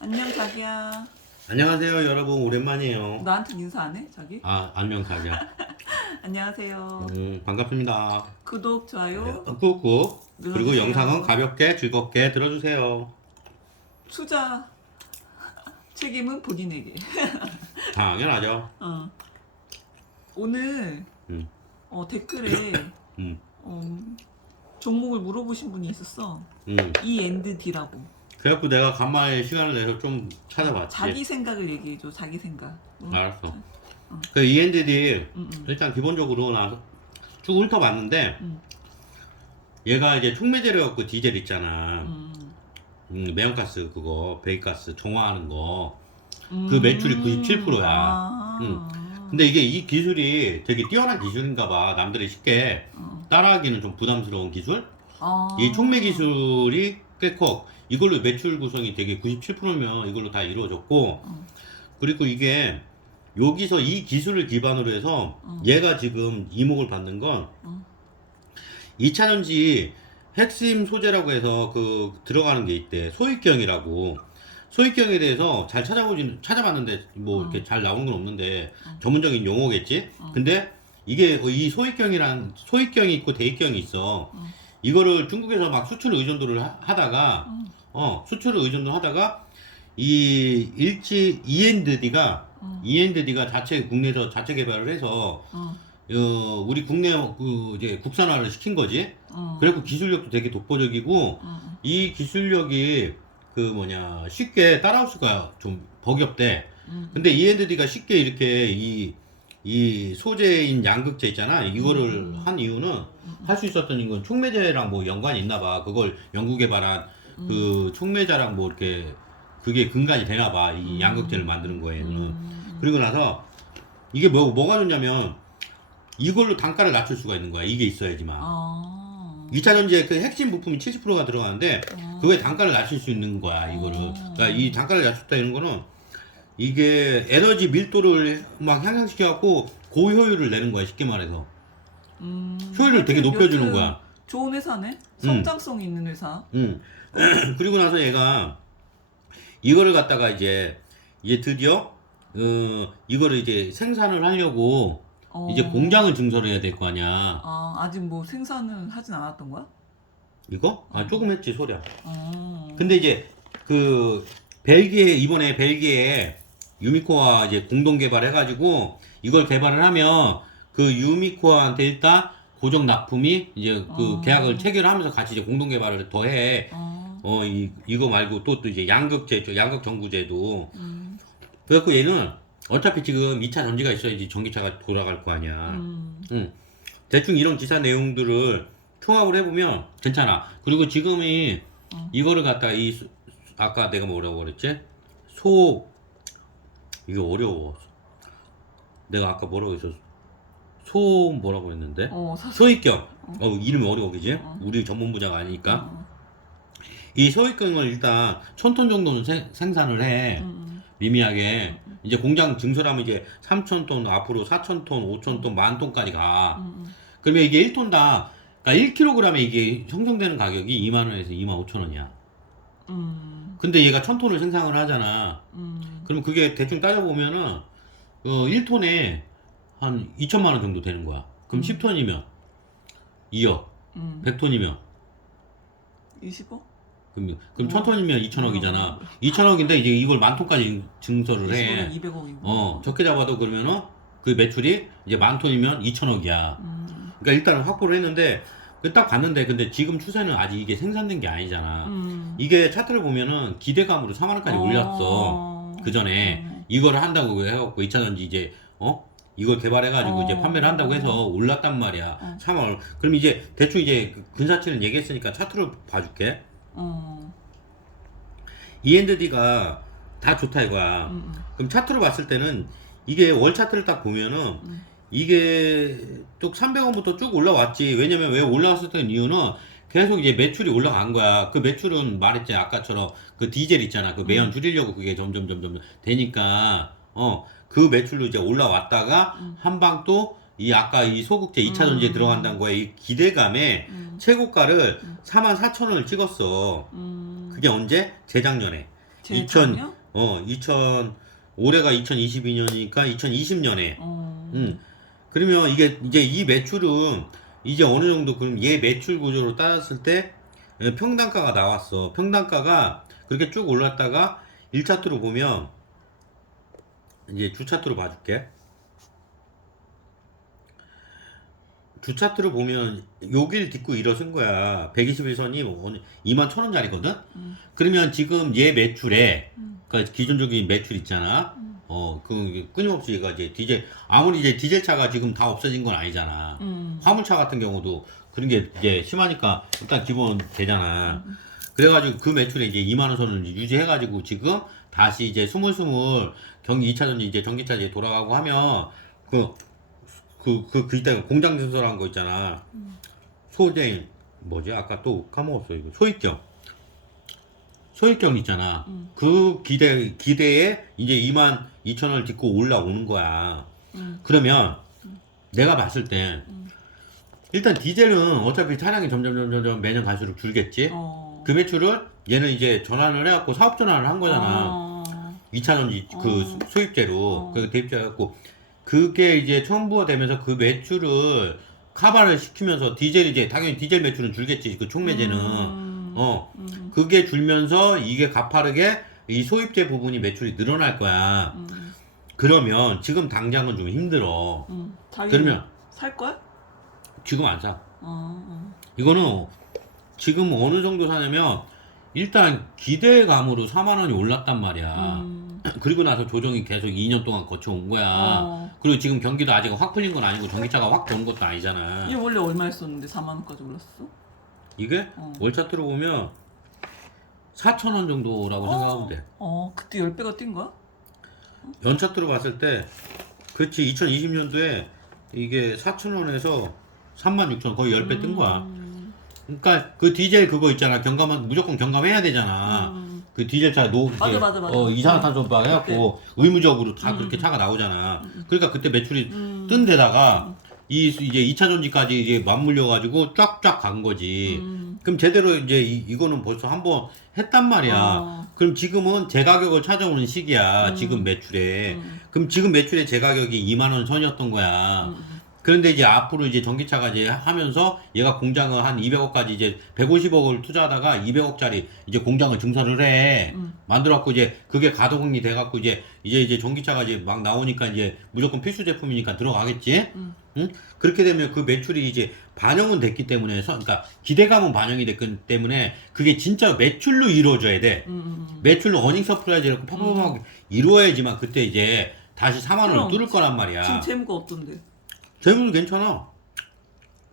안녕 자기야. 안녕하세요 여러분 오랜만이에요 나한테 인사 안 해, 자기? 아 안녕 자기야 안녕하세요. 음, 반갑습니다 구독, 좋아요, 꾹꾹 그리고 눌러주세요. 영상은 가볍게 즐겁게 들어주세요 투자 책임은 본인에게. 당연하죠 어. 오늘 음. 어, 댓글에 음, 어, 종목을 물어보신 분이 있었어. 음. E and D라고. 그래갖고 내가 간만에 시간을 내서 좀 찾아봤지 자기 생각을 얘기해줘. 자기 생각. 응? 알았어 어. 그 ENDD 응, 응. 일단 기본적으로 나 쭉 훑어봤는데 음. 얘가 이제 촉매재료였고 디젤 있잖아 음. 음, 매연가스 그거 배기가스 정화하는 거 음. 그 매출이 97% 야. 아. 응. 근데 이게 이 기술이 되게 뛰어난 기술인가 봐 남들이 쉽게 어. 따라하기는 좀 부담스러운 기술 아. 이 촉매 기술이 꽤 커 이걸로 매출 구성이 되게 97%면 이걸로 다 이루어졌고 어. 그리고 이게 여기서 이 기술을 기반으로 해서 어. 얘가 지금 이목을 받는 건 어. 2차 전지 핵심 소재라고 해서 그 들어가는 게 있대 소익경이라고 소익경에 대해서 잘 찾아보진 찾아봤는데 뭐 어. 이렇게 잘 나오는 건 없는데 어. 전문적인 용어겠지 어. 근데 이게 이 소익경이란 소익경이 있고 대익경이 있어 어. 이거를 중국에서 막 수출 의존도를 하- 하다가 어. 어 수출 의존도 하다가 이 일치 ENDD가 어. ENDD가 자체 국내에서 자체 개발을 해서 어. 어 우리 국내 그 이제 국산화를 시킨 거지 어. 그래갖고 기술력도 되게 독보적이고 어. 이 기술력이 그 뭐냐 쉽게 따라올 수가 좀 버겁대 음. 근데 ENDD가 쉽게 이렇게 이, 이 소재인 양극재 있잖아 이거를 음. 한 이유는 할 수 있었던 이건 촉매제랑 뭐 연관이 있나 봐 그걸 연구 개발한 그 촉매자랑 뭐 이렇게 그게 근간이 되나 봐 이 양극재를 만드는 거에는 음. 그리고 나서 이게 뭐, 뭐가 좋냐면 이걸로 단가를 낮출 수가 있는 거야 이게 있어야지만 아. 2차 전지의 그 핵심 부품이 70%가 들어가는데 어. 그거에 단가를 낮출 수 있는 거야 이거를 어. 그러니까 이 단가를 낮췄다 이런 거는 이게 에너지 밀도를 막 향상시켜 갖고 고효율을 내는 거야 쉽게 말해서 음. 효율을 되게 하여튼 높여주는 여튼 거야 좋은 회사네. 성장성 있는 회사. 음. 그리고 나서 얘가 이거를 갖다가 이제 이제 드디어 어 이거를 이제 생산을 하려고 어. 이제 공장을 증설을 해야 될 거 아니야 아 아직 뭐 생산은 하진 않았던 거야? 이거? 아 조금 했지 소리야 어. 근데 이제 그 벨기에 이번에 벨기에 유미코와 이제 공동 개발해가지고 이걸 개발을 하면 그 유미코한테 일단 고정 납품이 이제 그 어. 계약을 체결하면서 같이 이제 공동 개발을 더 해. 어. 어, 이, 이거 말고 또, 또 이제 양극재, 저 양극 전구재도. 음. 그래갖고 얘는 어차피 지금 2차 전지가 있어야지 전기차가 돌아갈 거 아니야. 음. 응. 대충 이런 기사 내용들을 총합을 해보면 괜찮아. 그리고 지금이 어. 이거를 갖다가 이, 수- 아까 내가 뭐라고 그랬지? 소, 이게 어려워. 내가 아까 뭐라고 했어? 소, 뭐라고 했는데? 어. 사... 소익경. 어, 이름이 어려워, 그지? 어. 우리 전문 분야가 아니니까. 어. 이 소익경을 일단 천 톤 정도는 생, 생산을 해. 음. 미미하게. 이제 공장 증설하면 이제 3,000톤, 앞으로 4,000톤, 5,000톤, 만 톤까지 가. 음. 그러면 이게 1톤당, 그러니까 1kg에 이게 형성되는 가격이 2만원에서 2만 5천원이야. 음. 근데 얘가 1000톤을 생산을 하잖아. 음. 그럼 그게 대충 따져보면은, 어, 1톤에 한 2천만 원 정도 되는 거야. 그럼 음. 10톤이면 2억, 음. 100톤이면, 25? 그럼, 그럼 우와. 1000톤이면 2천억이잖아. 2천억인데 이제 이걸 만 톤까지 증설을 해. 25는 200억이고. 어, 적게 잡아도 그러면은 그 매출이 이제 만 톤이면 2천억이야. 음. 그러니까 일단은 확보를 했는데 그 딱 봤는데 근데 지금 추세는 아직 이게 생산된 게 아니잖아. 음. 이게 차트를 보면은 기대감으로 4만 원까지 올렸어. 어. 그 전에 음. 이거를 한다고 해갖고 2차 전지 이제 어 이걸 개발해가지고 어. 이제 판매를 한다고 해서 올랐단 말이야. 어. 3만 원. 그럼 이제 대충 이제 그 근사치는 얘기했으니까 차트를 봐줄게. 어. ENDD가 다 좋다 이거야. 음. 음. 그럼 차트로 봤을 때는 이게 월 차트를 딱 보면은 음. 이게 쭉 300원부터 쭉 올라왔지. 왜냐면 왜 올라왔었던 이유는 계속 이제 매출이 올라간 거야. 그 매출은 말했지 아까처럼 그 디젤 있잖아. 그 매연 줄이려고 그게 점점 점점 되니까 어 그 매출로 이제 올라왔다가 음. 한방 또 이 아까 이 소국제 2차 전지에 음. 들어간다는 거에 이 기대감에 음. 최고가를 음. 4만 4천 원을 찍었어. 음. 그게 언제? 재작년에. 제일 2000 작냐? 어2000 올해가 2022년이니까 2020년에 어. 음. 그러면 이게 이제 이 매출은 이제 어느 정도 그럼 얘 매출 구조로 따졌을 때 예, 평단가가 나왔어. 평단가가 그렇게 쭉 올랐다가 1차트로 보면 이제 주차트로 봐줄게. 주차트로 보면 요길 딛고 일어선 거야. 121선이 2만 천 원짜리거든? 음. 그러면 지금 얘 매출에, 음. 그 기존적인 매출 있잖아. 음. 어, 그 끊임없이 얘가 이제 디젤, 아무리 이제 디젤 차가 지금 다 없어진 건 아니잖아. 음. 화물차 같은 경우도 그런 게 이제 심하니까 일단 기본 되잖아. 음. 그래가지고 그 매출에 이제 2만 원 선을 유지해가지고 지금 다시 이제 스물스물 경기 2차전지 이제 전기차 이제 돌아가고 하면 그, 그, 그, 그 이따가 공장 증설한 거 있잖아. 소대, 뭐지? 아까 또 까먹었어, 이거. 소입경. 소입경 있잖아. 음. 그 기대, 기대에 이제 2만 2천 원을 딛고 올라오는 거야. 음. 그러면 내가 봤을 때 음. 일단 디젤은 어차피 차량이 점점 점점 점점 매년 갈수록 줄겠지. 어. 그 매출을 얘는 이제 전환을 해갖고 사업 전환을 한 거잖아. 어. 2차전지 그 어. 수- 수입제로 어. 그 대입자갖고 그게 이제 첨부화되면서 그 매출을 카바를 시키면서 디젤 이제 당연히 디젤 매출은 줄겠지 그 총매제는 음. 어 음. 그게 줄면서 이게 가파르게 이 소입제 부분이 매출이 늘어날 거야. 음. 그러면 지금 당장은 좀 힘들어. 음. 그러면 살 거야? 지금 안 사. 어. 어. 이거는 지금 어느 정도 사냐면 일단 기대감으로 4만 원이 올랐단 말이야. 음. 그리고 나서 조정이 계속 2년 동안 거쳐온 거야. 어. 그리고 지금 경기도 아직 확 풀린 건 아니고 전기차가 확 도는 것도 아니잖아. 이게 원래 얼마였었는데 4만 원까지 올랐어? 이게 어. 월차트로 보면 4천 원 정도라고 생각하면 돼. 어, 그때 10배가 뛴 거야? 연차트로 봤을 때 그렇지 2020년도에 이게 4천 원에서 3만 6천 원 거의 10배 뜬 거야. 음. 그러니까 그 디젤 그거 있잖아. 경감은 무조건 경감해야 되잖아. 음. 그 디젤 차 노 맞아, 이제 맞아, 맞아. 어, 이산화탄소가 해갖고 의무적으로 다 음, 그렇게 음. 차가 나오잖아. 그러니까 그때 매출이 음. 뜬 데다가 이 수- 이제 2차 전지까지 이제 맞물려 가지고 쫙쫙 간 거지. 음. 그럼 제대로 이제 이, 이거는 벌써 한 번 했단 말이야. 어. 그럼 지금은 제 가격을 찾아오는 시기야. 음. 지금 매출에. 음. 그럼 지금 매출에 제 가격이 2만 원 선이었던 거야. 음. 그런데 이제 앞으로 이제 전기차가 이제 하면서 얘가 공장을 한 200억까지 이제 150억을 투자하다가 200억짜리 이제 공장을 증설을 해. 음. 만들었고 이제 그게 가동이 돼 갖고 이제 이제 이제 전기차가 이제 막 나오니까 이제 무조건 필수 제품이니까 들어가겠지. 음. 응? 그렇게 되면 그 매출이 이제 반영은 됐기 때문에 서, 그러니까 기대감은 반영이 됐기 때문에 그게 진짜 매출로 이루어져야 돼. 음. 매출로 어닝 서프라이즈를 팍팍팍 이루어야지만 그때 이제 다시 4만 원을 뚫을 거란 지금 말이야. 재무가 어떤데? 재무도 괜찮아.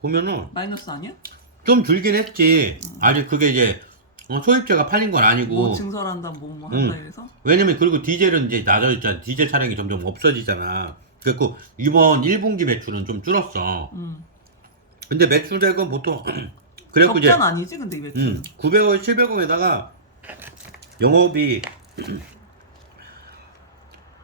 보면은 마이너스 아니야? 좀 줄긴 했지. 아직 그게 이제 어, 소입제가 팔린 건 아니고. 뭐 증설한다 뭐뭐 한다 음. 이래서? 왜냐면 그리고 디젤은 이제 낮아졌잖아. 디젤 차량이 점점 없어지잖아. 그래고 이번 1분기 매출은 좀 줄었어. 음. 근데 매출액은 보통 그래갖고 이제 적자는 아니지 근데 이 매출. 음, 900억, 700억에다가 영업이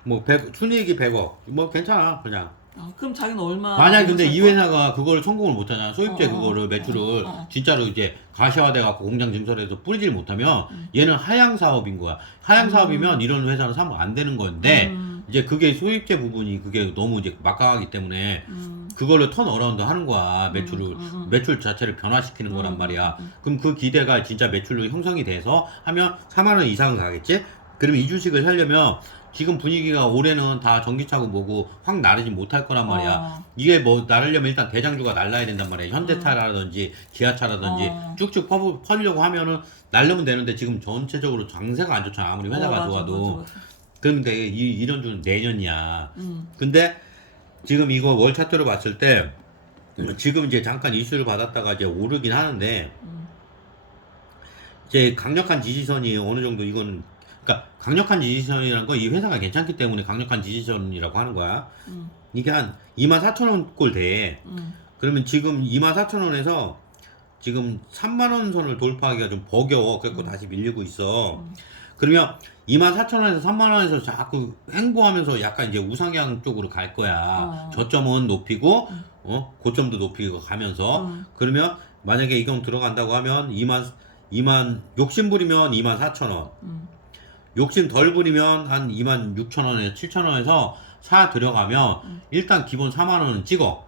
뭐 100, 순이익이 100억. 뭐 괜찮아. 그냥. 아, 그럼 자기는 얼마? 만약 근데 이? 회사가 그거를 성공을 못하잖아. 소입제 어, 어, 그거를 어, 매출을 어, 어. 진짜로 이제 가시화돼 갖고 공장 증설해서 뿌리질 못하면 음. 얘는 하향 사업인 거야. 하향 음. 사업이면 이런 회사는 사면 안 되는 건데 음. 이제 그게 소입제 부분이 그게 너무 이제 막강하기 때문에 음. 그걸로 턴 어라운드 하는 거야. 매출을 음, 음, 음. 매출 자체를 변화시키는 거란 음, 말이야. 음, 그럼 그 기대가 진짜 매출로 형성이 돼서 하면 4만 원 이상은 가겠지? 그러면 이 주식을 살려면 지금 분위기가 올해는 다 전기차고 뭐고 확 나르지 못할 거란 말이야. 어. 이게 뭐 나르려면 일단 대장주가 날라야 된단 말이야. 현대차라든지 기아차라든지 어. 쭉쭉 퍼, 퍼려고 하면은 날르면 되는데 지금 전체적으로 장세가 안 좋잖아. 아무리 회사가 어, 맞아, 좋아도. 맞아, 맞아. 그런데 이, 이런 주는 내년이야. 음. 근데 지금 이거 월 차트로 봤을 때 지금 이제 잠깐 이슈를 받았다가 이제 오르긴 하는데 음. 이제 강력한 지지선이 어느 정도 이건 그러니까 강력한 지지선이라는 건 이 회사가 괜찮기 때문에 강력한 지지선이라고 하는 거야. 음. 이게 한 2만 4천 원꼴 돼. 음. 그러면 지금 2만 4천 원에서 지금 3만 원 선을 돌파하기가 좀 버겨워. 그래서 다시 밀리고 있어. 음. 그러면 2만 4천 원에서 3만 원에서 자꾸 횡보하면서 약간 이제 우상향 쪽으로 갈 거야. 어. 저점은 높이고, 음. 어, 고점도 높이고 가면서. 음. 그러면 만약에 이건 들어간다고 하면 2만, 2만, 욕심 부리면 2만 4천 원. 음. 욕심 덜 부리면 한 2만 6천 원에서 7천 원에서 사 들어가면 음. 일단 기본 4만 원은 찍어.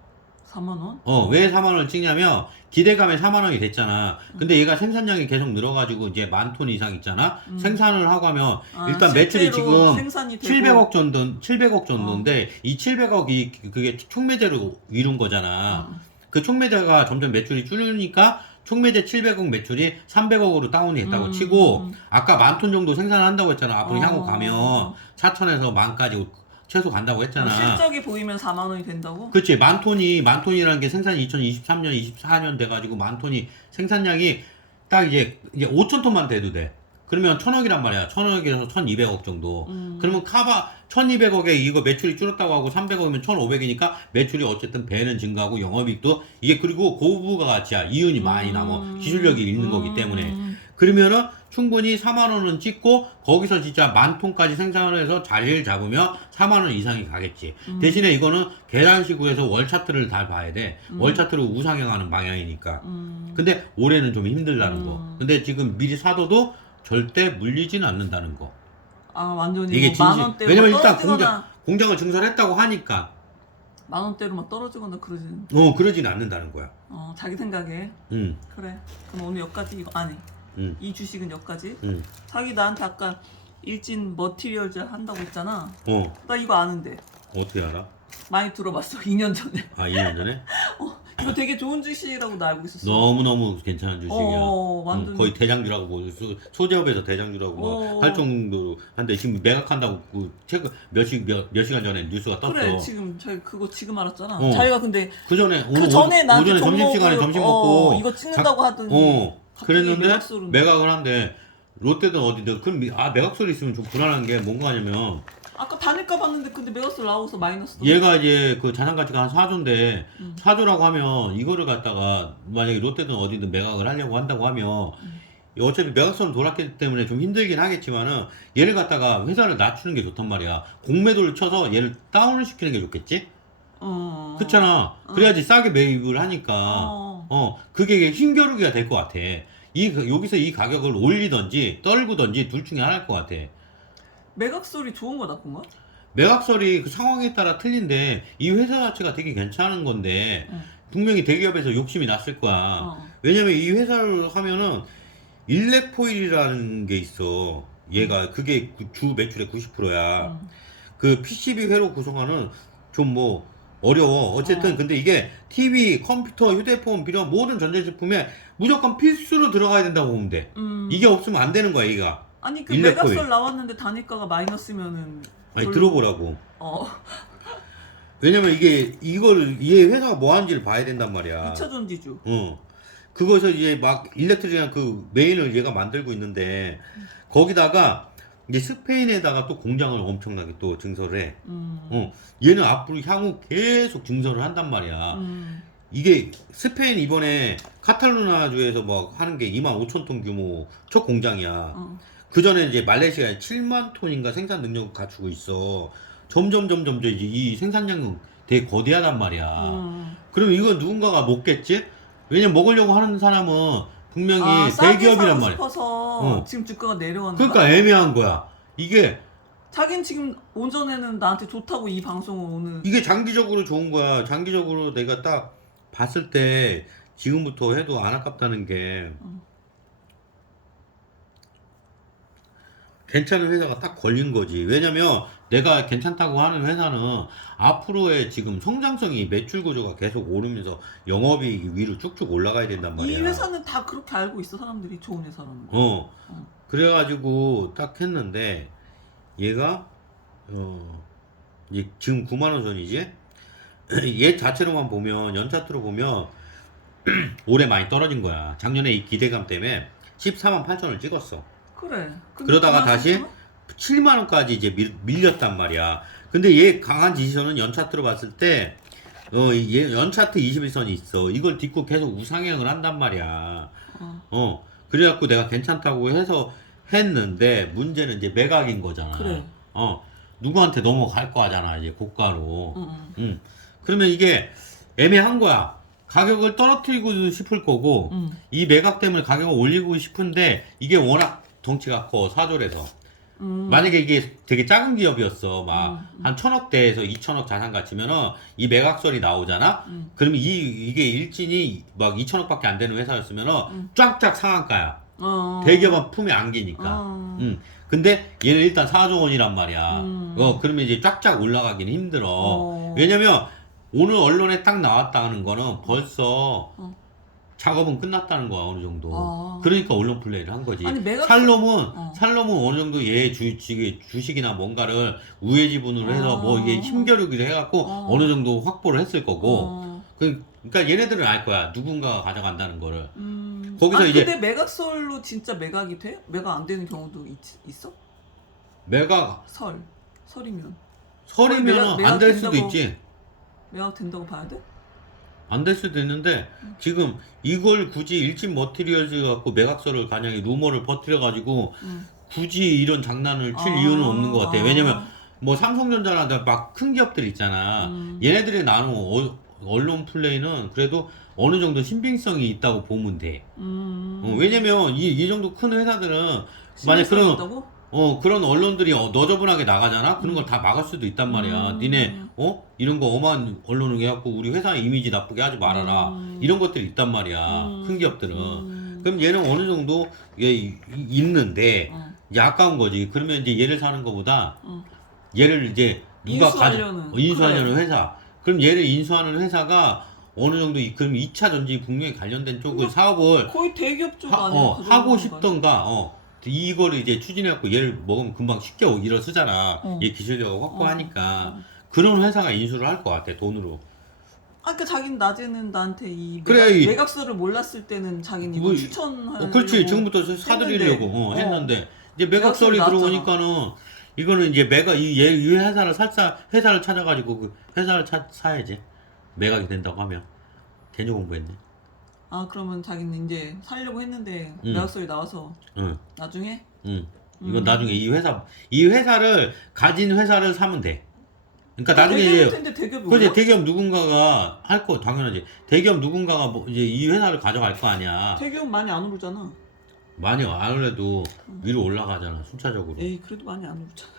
4만 원? 어, 왜 4만 원을 찍냐면 기대감에 4만 원이 됐잖아. 음. 근데 얘가 생산량이 계속 늘어가지고 이제 만 톤 이상 있잖아. 음. 생산을 하고 하면 아, 일단 매출이 지금 생산이 되고 700억 정도, 700억 정도인데 어. 이 700억이 그게 총매제로 이룬 거잖아. 어. 그 총매제가 점점 매출이 줄으니까 총매제 700억 매출이 300억으로 다운이 됐다고 음, 치고 음. 아까 만 톤 정도 생산을 한다고 했잖아. 앞으로 어. 향후 가면 4천에서 만까지 최소 간다고 했잖아. 실적이 보이면 4만 원이 된다고? 그치 만 톤이 만 톤이라는 게 생산이 2023년 24년 돼가지고 만 톤이 생산량이 딱 이제 이제 5천 톤만 돼도 돼 그러면 천억이란 말이야 천억에서 1200억 정도 음. 그러면 카바 1200억에 이거 매출이 줄었다고 하고 300억이면 1500이니까 매출이 어쨌든 배는 증가하고 영업이익도 이게 그리고 고부가 가치야 이윤이 많이 남아 기술력이 있는 거기 때문에 음. 그러면은 충분히 4만 원은 찍고 거기서 진짜 만 톤까지 생산을 해서 자리를 잡으면 4만 원 이상이 가겠지. 음. 대신에 이거는 계단식으로 월 차트를 다 봐야 돼. 월 차트로 우상향하는 방향이니까. 음. 근데 올해는 좀 힘들다는 음. 거. 근데 지금 미리 사둬도 절대 물리지는 않는다는 거. 아 완전히 이게 뭐만 진실. 원대로 왜냐면 일단 떨어지거나 공장 공장을 증설했다고 하니까 만 원대로 막 떨어지거나 그러진 어 그러진 않는다는 거야. 어 자기 생각에 응, 그래 그럼 오늘 여기까지 이거 아니 응, 이 주식은 여기까지 응. 자기 나한테 아까 일진 머티리얼즈 한다고 했잖아 어 나 이거 아는데 어떻게 알아? 많이 들어봤어 2년 전에 아 2년 전에? 이거 되게 좋은 주식이라고 나 알고 있었어 너무 너무 괜찮은 주식이야. 어, 응, 완전 거의 대장주라고 뭐 소- 소재업에서 대장주라고 뭐 어. 할 정도로 한데 지금 매각한다고 그 최근 몇시 몇, 몇 시간 전에 뉴스가 떴어. 그래 지금 자기 그거 지금 알았잖아 어. 자기가 근데 그 전에 그 전에 나한테 오전에 점심 시간에 점심 어, 먹고 이거 찍는다고 하더니 어 그랬는데 매각을 한데 롯데든 어디든 그럼 미- 아 매각 소리 있으면 좀 불안한 게 뭔가 하냐면 아까 다닐까 봤는데 근데 매각소 나오서 마이너스 더 얘가 이제 그 자산 가치가 한 4조인데 음. 4조라고 하면 이거를 갖다가 만약에 롯데든 어디든 매각을 하려고 한다고 하면 음. 어차피 매각선을 돌았기 때문에 좀 힘들긴 하겠지만은 얘를 갖다가 회사를 낮추는 게 좋단 말이야. 공매도를 쳐서 얘를 다운을 시키는 게 좋겠지? 어. 그렇잖아. 그래야지 싸게 매입을 하니까. 어. 어, 그게 힘겨루기가 될 것 같아. 이, 가- 여기서 이 가격을 올리던지 떨구던지 둘 중에 하나일 것 같아. 매각 소리 좋은 거 나쁜 거? 매각설이 그 상황에 따라 틀린데 이 회사 자체가 되게 괜찮은 건데 응. 분명히 대기업에서 욕심이 났을 거야. 어. 왜냐면 이 회사를 하면은 일렉포일이라는 게 있어. 얘가 그게 구- 주 매출의 90%야. 음. 그 PCB 회로 구성하는 좀 뭐 어려워. 어쨌든 어. 근데 이게 TV, 컴퓨터, 휴대폰 비롯한 모든 전자제품에 무조건 필수로 들어가야 된다고 보면 돼. 음. 이게 없으면 안 되는 거야, 얘가. 아니 그 일렉 매각설 코일. 나왔는데 단위가가 마이너스면은 아니 별로- 들어보라고. 어 왜냐면 이게 이걸 얘 회사가 뭐 하는지를 봐야 된단 말이야. 2차 전지주. 어. 그거에서 이제 막 일렉트릭한 그 메인을 얘가 만들고 있는데 거기다가 이제 스페인에다가 또 공장을 엄청나게 또 증설을 해. 음. 어. 얘는 앞으로 향후 계속 증설을 한단 말이야. 음. 이게 스페인 이번에 카탈루나 주에서 뭐 하는 게 2만 5천 톤 규모 첫 공장이야. 어. 그 전에 이제 말레이시아에 7만 톤인가 생산 능력을 갖추고 있어. 점점 점점 이제 이 생산량은 되게 거대하단 말이야. 음. 그럼 이건 누군가가 먹겠지? 왜냐면 먹으려고 하는 사람은 분명히 아, 싸게 대기업이란 사고 말이야. 싶어서 어. 지금 주가가 내려왔나? 그러니까 애매한 거야. 이게 자긴 지금 오전에는 나한테 좋다고 이 방송을 오늘 이게 장기적으로 좋은 거야. 장기적으로 내가 딱 봤을 때 지금부터 해도 안 아깝다는 게 음. 괜찮은 회사가 딱 걸린 거지. 왜냐면 내가 괜찮다고 하는 회사는 앞으로의 지금 성장성이 매출 구조가 계속 오르면서 영업이익이 위로 쭉쭉 올라가야 된단 말이야. 이 회사는 다 그렇게 알고 있어 사람들이 좋은 회사라는 거. 어. 어. 그래가지고 딱 했는데 얘가 어 이제 지금 9만 원 선이지. 얘 자체로만 보면 연차트로 보면 올해 많이 떨어진 거야. 작년에 이 기대감 때문에 14만 8천을 찍었어. 그래. 그러다가 다시 썼잖아? 7만 원까지 이제 밀, 밀렸단 말이야. 근데 얘 강한 지지선은 연차트로 봤을 때 어, 얘 연차트 21선이 있어. 이걸 딛고 계속 우상향을 한단 말이야. 어. 어, 그래갖고 내가 괜찮다고 해서 했는데 문제는 이제 매각인 거잖아. 그래. 어, 누구한테 넘어갈 거 하잖아, 이제 고가로. 응, 응. 음. 그러면 이게 애매한 거야. 가격을 떨어뜨리고 싶을 거고, 응. 이 매각 때문에 가격을 올리고 싶은데, 이게 워낙 덩치가 커, 사졸에서. 음. 만약에 이게 되게 작은 기업이었어. 막 음, 한 천억 대에서 이천억 자산 가치면은 이 매각설이 나오잖아. 음. 그러면 이 이게 일진이 막 이천억밖에 안 되는 회사였으면은 음. 쫙쫙 상한가야. 어. 대기업은 품에 안기니까. 어. 음. 근데 얘는 일단 4조 원이란 말이야. 음. 어, 그러면 이제 쫙쫙 올라가기는 힘들어. 어. 왜냐면 오늘 언론에 딱 나왔다는 거는 벌써 어. 작업은 끝났다는 거야, 어느 정도. 어. 그러니까 언론 플레이를 한 거지. 아니, 매각- 살롬은, 어. 살롬은 어느 정도 얘 주, 지- 주식이나 뭔가를 우회 지분으로 해서 어. 뭐 이게 힘겨루기를 해갖고 어. 어. 느 정도 확보를 했을 거고. 어. 그, 그러니까 얘네들은 알 거야. 누군가가 가져간다는 거를. 음. 거기서 아니, 이제- 근데 매각설로 진짜 매각이 돼? 매각 안 되는 경우도 있, 있어? 매각, 설. 설이면 설이면 매각- 매각 안될 수도 된다고- 있지. 매각 된다고 봐야 돼? 안 될 수도 있는데 지금 이걸 굳이 일진 머티리얼즈 갖고 매각서를 가냥이 루머를 퍼뜨려 가지고 응. 굳이 이런 장난을 칠 아, 이유는 없는 것 같아. 아. 왜냐면 뭐 삼성전자나 막 큰 기업들 있잖아. 음. 얘네들이 나눈 어- 언론 플레이는 그래도 어느 정도 신빙성이 있다고 보면 돼. 음. 어, 왜냐면 이, 이 정도 큰 회사들은 만약 그런 있다고? 어 그런 언론들이 어, 너저분하게 나가잖아. 그런 걸 다 막을 수도 있단 말이야. 음. 니네 어 이런 거 어마한 언론을 해갖고 우리 회사 이미지 나쁘게 하지 말아라. 음. 이런 것들이 있단 말이야. 음. 큰 기업들은. 음. 그럼 얘는 어느 정도 얘 이- 있는데 어. 아까운 거지. 그러면 이제 얘를 사는 것보다 어. 얘를 이제 누가 인수하려는. 어, 인수하려는 회사. 그럼 얘를 인수하는 회사가 어느 정도 이- 그럼 2차 전지 분명히 관련된 쪽을 사업을 거의 대기업 쪽 하, 아니야? 어, 하고 싶던가 어 이거를 이제 추진해갖고 얘를 먹으면 금방 쉽게 일어 쓰잖아. 어. 얘 기술력을 확보하니까 어. 그런 회사가 인수를 할 것 같아 돈으로. 아까 그러니까 자기는 낮에는 나한테 이 그래, 매각, 이- 매각서를 몰랐을 때는 자기는 이거 뭐, 추천하려고 어, 그렇지. 지금부터 사드리려고 했는데. 어, 어. 했는데 이제 매각설이 매각설이 들어오니까는 이거는 이제 매각 이, 얘, 이 회사를 살사 회사를 찾아가지고 그 회사를 차, 사야지 매각이 된다고 하면 개념 공부했네. 아 그러면 자기는 이제 살려고 했는데 음. 매각설이 나와서 응, 나중에 응. 이건 음. 나중에 이 회사 이 회사를 가진 회사를 사면 돼. 그러니까 나중에 대기업일 이제 텐데 그지? 대기업 누군가가 할 거 당연하지. 대기업 누군가가 뭐 이제 이 회사를 가져갈 거 아니야. 대기업 많이 안 오르잖아. 많이 아무래도 위로 올라가잖아 순차적으로. 에이 그래도 많이 안 오르잖아.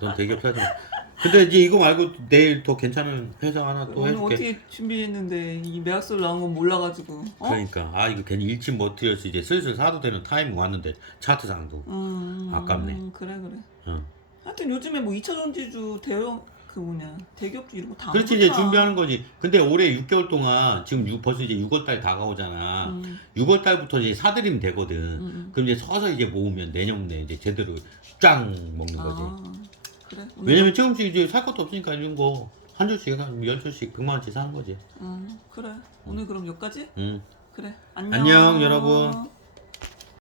넌 대기업 사지 마. 근데 이제 이거 말고 내일 더 괜찮은 회사 하나 또 오늘 해줄게. 어떻게 준비했는데 이 매각설 나온 건 몰라가지고. 어? 그러니까 아 이거 괜히 일진 머티리얼스 이제 슬슬 사도 되는 타이밍 왔는데 차트상도. 음, 아깝네. 음, 그래 그래. 응. 하여튼 요즘에 뭐 2차 전지주 대형 그 뭐냐 대기업주 이런 거 다 그렇지 이제 준비하는 거지. 근데 올해 6개월 동안 지금 유- 벌써 이제 6월 달 다가오잖아. 음, 6월 달부터 이제 사들이면 되거든. 음. 그럼 이제 서서히 이제 모으면 내년에 이제 제대로 짱 먹는 거지. 아 그래. 오늘- 왜냐면 조금씩 이제 살 것도 없으니까 이런 거한 주씩 한1 주씩 100만 원씩 사는 거지. 음, 그래. 오늘 그럼 여기까지? 응. 그래. 안녕. 안녕, 여러분.